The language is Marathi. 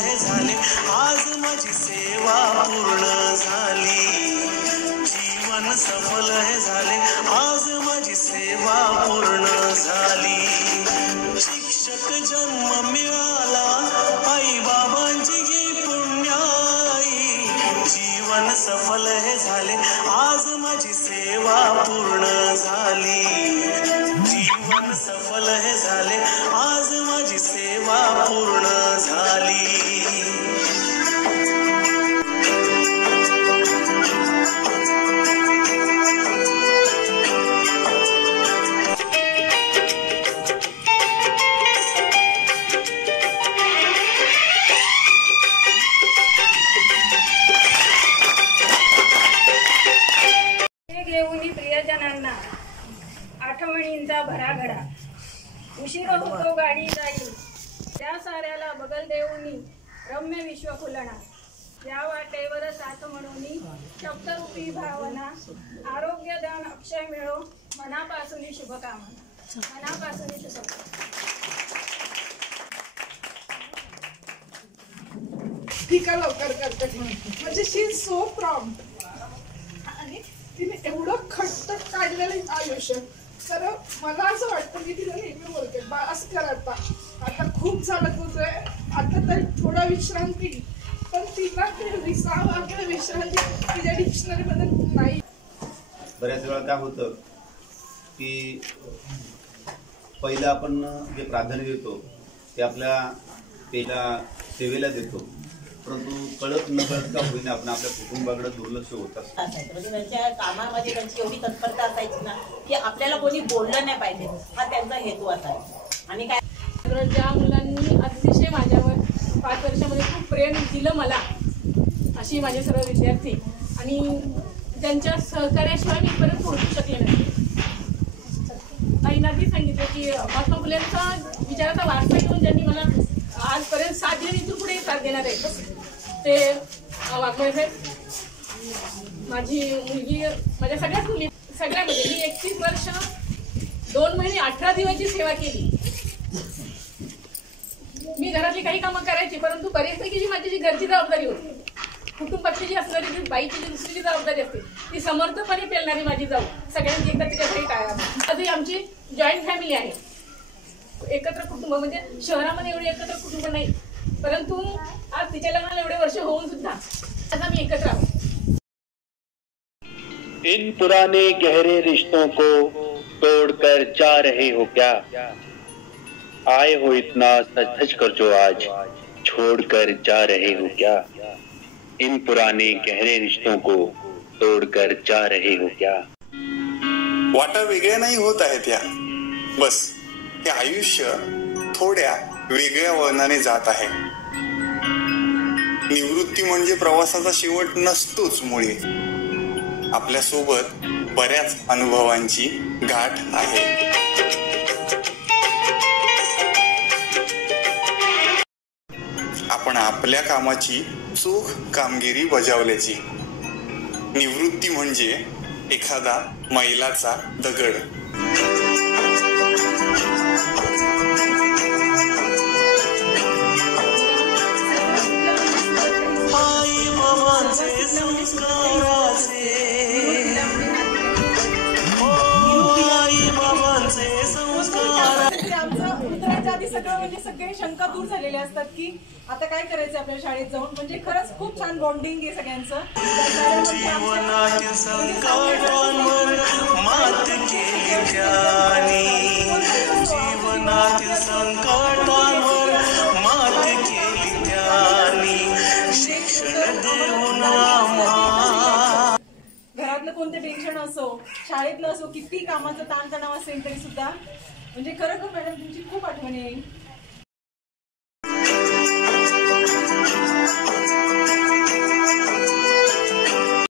हे झाले, आज माझी सेवा पूर्ण झाली. जीवन सफल हे झाले, आज माझी सेवा पूर्ण झाली. शिक्षक जन्म मिळाला, आई बाबांची ही पुण्याई. जीवन सफल हे झाले, आज माझी सेवा पूर्ण झाली. जीवन सफल हे झाले, आज माझी सेवा पूर्ण झाली. प्रियजनांना आठवणींचा भरागडा. उशीर होतो गाडी जाईल, त्या साऱ्याला बगल देऊनी रम्य विश्व खुलणार. या वाटेवर साथ म्हणून शब्दरूपी भावना, आरोग्य दान अक्षय मिळो, मनापासून शुभकामना. मनापासून शुभकामना. ठीक आहे, लवकर करते म्हणजे शी इज सो प्रॉम्प्ट. आणि तिने एवढं खट्ट काढलेलं आयुष्य. तर मला असं वाटतं की तिला नेहमी बोलते बस कर आता खूप झालं तुझं, आता तर थोडा विश्रांती. पण तिला ते विसावा किंवा विश्रांती तिच्या डिक्शनरीमध्ये नाही. बऱ्याच वेळा काय होतं की पहिलं आपण जे प्राधान्य देतो ते आपल्या पेला सेवेला देतो, परंतु कळत नकळत का होईना आपण आपल्या कुटुंबाकडे दुर्लक्ष होत असतं. म्हणजे त्यांच्या कामामध्ये त्यांची एवढी तत्परता असायची ना की आपल्याला कोणी बोललं नाही पाहिजे, हा त्यांचा हेतू असायचा. आणि काय ज्या मुलांनी अतिशय माझ्यावर 5 वर्षामध्ये खूप प्रेम दिलं मला, अशी माझे सर्व विद्यार्थी, आणि त्यांच्या सहकार्याशिवाय मी परत पोहोचू शकले नाही. ताईंनी सांगितलं की महात्मा फुलेंचा विचाराचा वारसा घेऊन ज्यांनी मला आजपर्यंत साथ दिली, इथून पुढे साथ देणार आहे ते वाघमोडे साहेब. माझी मुलगी, माझ्या सगळ्याच मुली, सगळ्यामध्ये मी 31 वर्ष 2 महिने 18 दिवसाची सेवा केली. मी घरातली काही कामं करायची, परंतु बऱ्याचपैकी जी माझी घरची जबाबदारी होती, कुटुंबातली जी असणारी जी बाईची जी दुसरी जी जबाबदारी असते ती समर्थपणे पेलणारी माझी जाऊ सगळ्यांची एकदा तिच्या घरी टाळा. आधी आमची जॉईंट फॅमिली आहे, एकत्र कुटुंब, म्हणजे शहरामध्ये एवढे एकत्र कुटुंब नाही, परंतु आज तिच्या लग्नाला एवढे वर्ष होऊन सुद्धा आज आम्ही एकत्र आहोत. इन पुराने गहरे रिश्तों को तोड़कर जा रहे हो क्या? आए हो इतना सच सच कर जो आज छोड़कर जा रहे हो क्या? इन पुराने गहरे रिश्तों को तोड़कर जा रहे हो क्या? वाटा वेगळ्या नाही होत आहेत या, बस हे आयुष्य थोड्या वेगळ्या वळणाने जात आहे. निवृत्ती म्हणजे प्रवासाचा शेवट नसतोच. मुळे आपल्यासोबत बऱ्याच अनुभवांची गाठ आहे. आपण आपल्या कामाची चोख कामगिरी बजावल्याची. निवृत्ती म्हणजे एखादा मैलाचा दगड. आई बाबांचे संस्काराचे, आई बाबांचे संस्कार. आमचं उतरायच्या आधी सगळं म्हणजे सगळे शंका दूर झालेले असतात की आता काय करायचं आपल्या शाळेत जाऊन. म्हणजे खरंच खूप छान बॉन्डिंग आहे सगळ्यांचं. जीवनातील संकटांवर मात केली त्यानी, जीवनातील संकटांवर मात केली त्यानी, शिक्षण देऊन आम्हा. घरातलं कोणतं टेन्शन असो, शाळेतलं असो, किती कामाचं ताणतणाव असेल तरी सुद्धा म्हणजे खरं खूप मॅडम तुमची खूप आठवण येईल.